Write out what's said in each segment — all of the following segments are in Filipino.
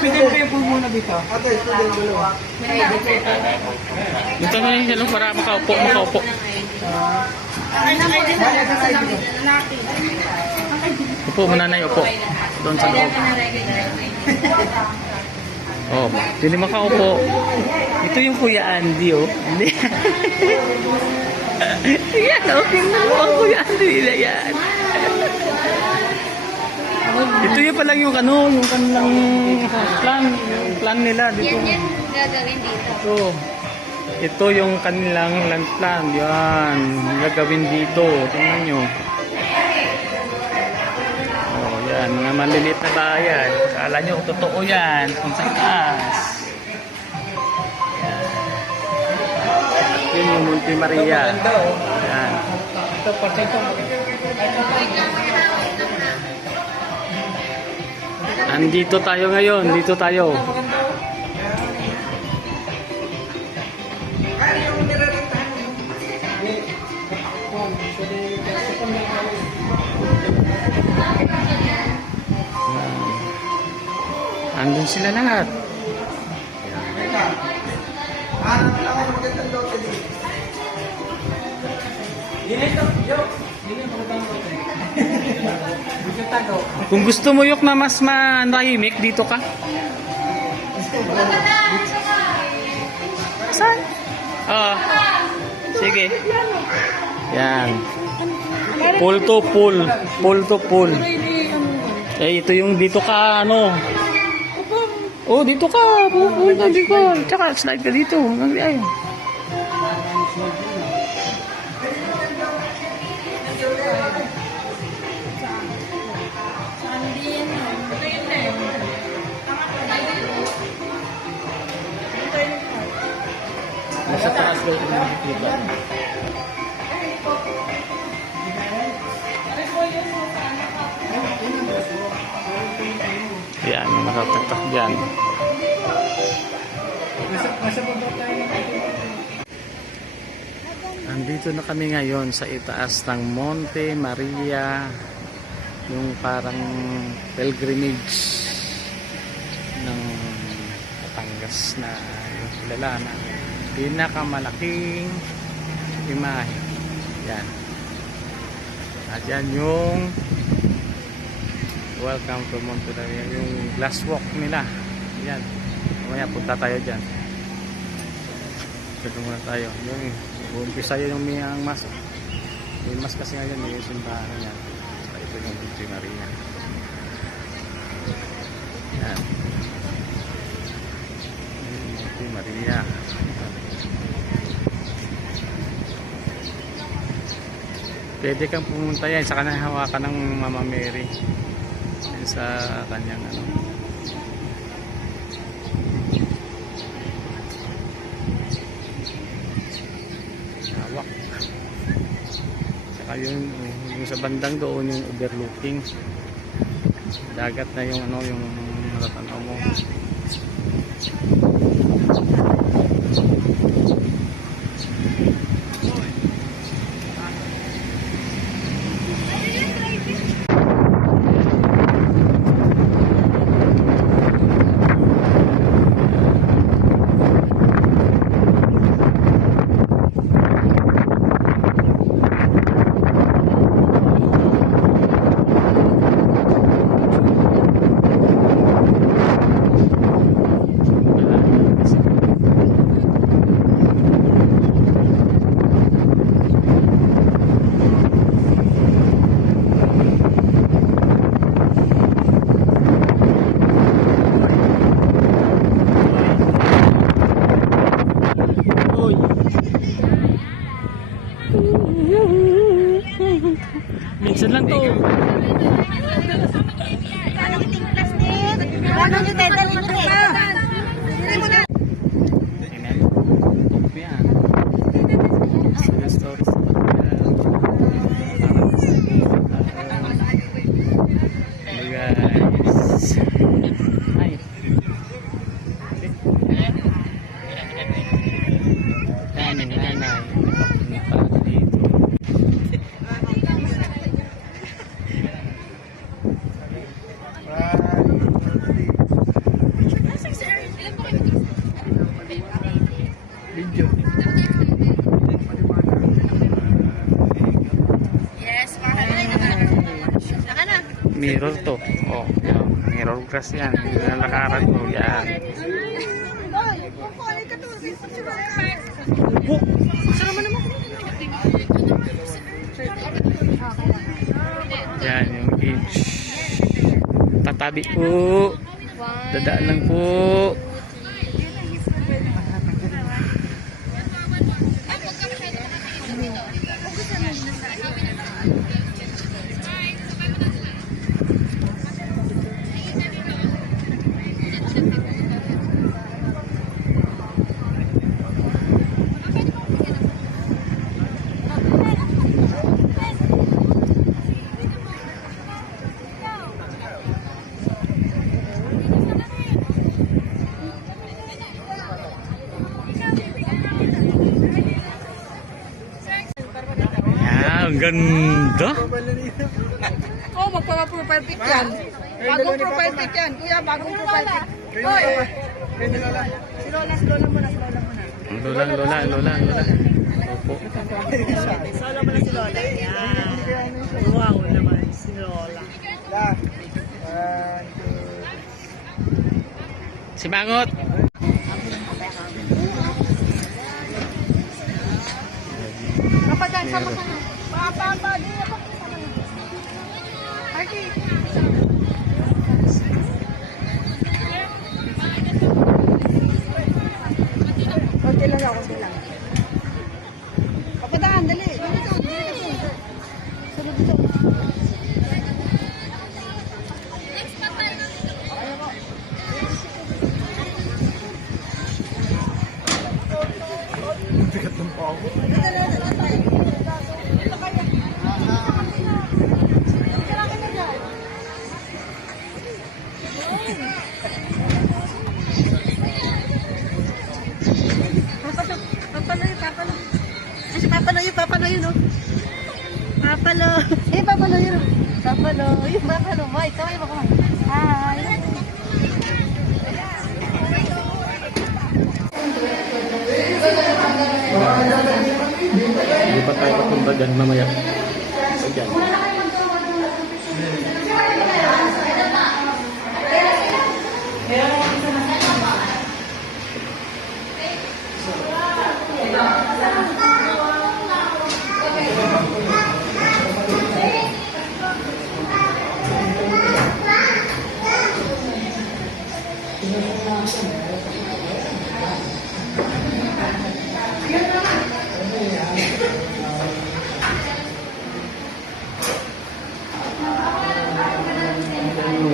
Pwede po muna dito. Dito na yung hello para makaupo. Upo muna na upo. Doon sa loob. Oh, hindi makaupo. Ito yung Kuya Andy, oh. Hindi. Yan, oh. Tingnan mo ang Kuya Andy na yan. Ito yung palang yung yung kanilang plan nila dito. Yan gagawin dito. Ito yung kanilang land plan. Yan, gagawin dito. Tingnan nyo. Oh, yan, mga maliliit na bayan. Kala nyo, totoo yan. Kung sa taas. Yan. At yun yung Monte Maria. Yan. Ito, pati ito. Andito tayo ngayon. Dito tayo. Andun sila lahat. Kung gusto mo yok na mas manahimik, dito ka. Saan? Sige. Yan. Pool to pool. Pool to pool. Eh, ito yung dito ka, ano. Oh, dito ka. Pupunta dito. Tsaka slide ka dito. Ay. Nasa taas daw yung nakikita. Yan, nakataktak dyan. Andito na kami ngayon sa itaas ng Monte Maria, yung parang pilgrimage ng Batangas na yung kilala na pinakamalaking imahe. Yan. At yan yung welcome to Monte Maria, yung glass walk nila. Yan. Mamaya punta tayo dyan. Dito muna tayo. Yung umpisa yung Miyang Mas. May mas kasi ngayon may simbahan yan. Ito yung Monte Maria. Yan. Monte Maria. Pwede kang pumunta yan. Saka nahawakan ng Mama Mary. Yan sa kanyang ano. Hawak. Saka yung sa bandang doon yung overlooking. Dagat na yung ano yung matatanaw mo. Minsan lang to. Mirror to. Oh, yan. Mirror glass yan. Yan ang lakaran mo. Yan. Yan yung beach. Tatabi po. Dadaan lang po. Yan, ang ganda. Oh, magpapa-profile pic yan. Bagong profile pic yan. Kuya, bagong profile pic. Hoy! Si Lola muna. Lola. Opo. Solo mo na si Lola. Yan. Wow naman si Lola. Si Mangot. Papadaan, sama ka na. Papa, di ako. Arky. Okay lang ako, okay lang. Papadaan, dali. Dito. Sunod dito. Papaloy, no? Papaloy. Eh, papaloy, no? Papaloy. Papaloy. Kaway mo ka. Hi. Di ba tayo papunta dyan mamaya? So dyan.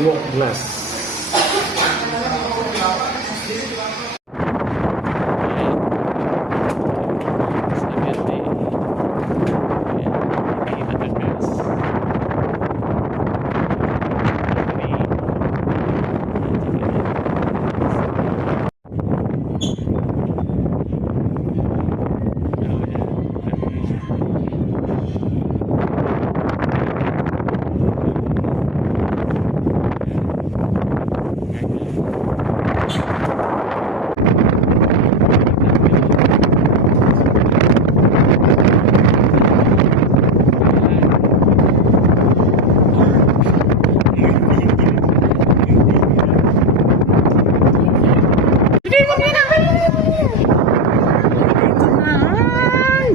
Walk glass.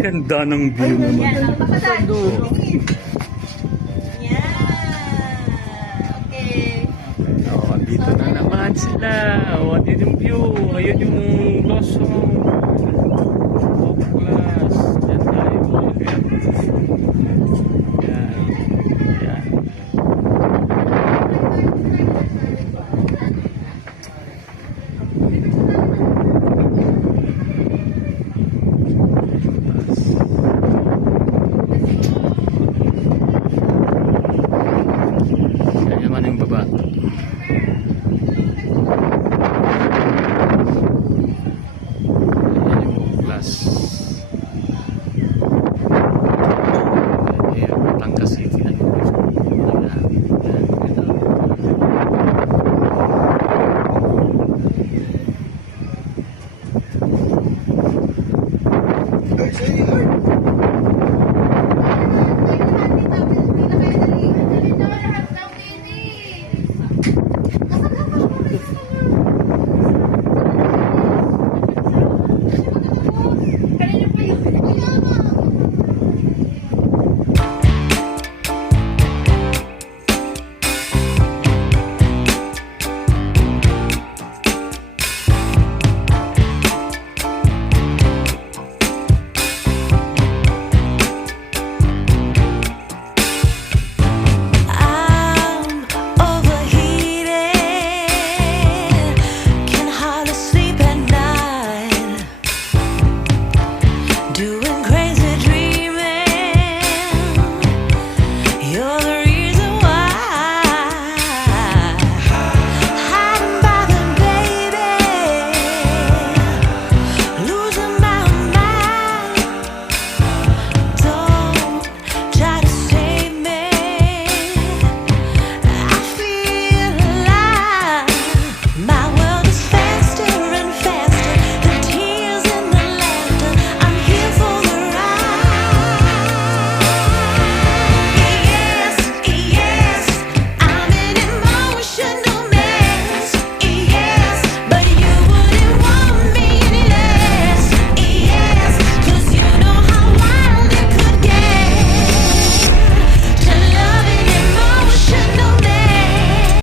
Ganda ng view naman. Okay. Oh, dito na naman sila. Oh, ayun yung view. Ayun yung blossom.